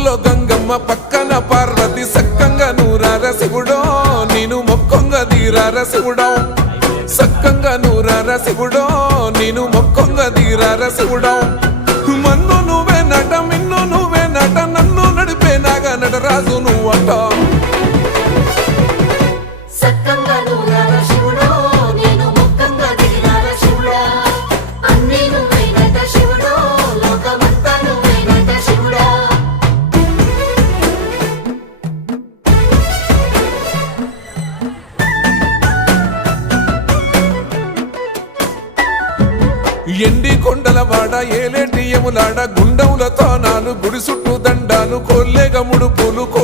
ఊర్లో గంగమ్మ పక్కన పార్వతి సక్కంగా నూరార శివుడో నేను మొక్కొంగ తీరార శివుడో సక్కంగా నూరార శివుడో నేను మొక్కొంగ తీరార శివుడో మన్ను నువ్వే నట మిన్ను నువ్వే నట నన్ను నడిపే నాగ నటరాజు నువ్వు అంటావు ఎండి కొండల వాడ ఏలేటి ఎములాడ గుండముల తానాలు గుడి చుట్టూ దండాలు కొల్లేగముడు పూలు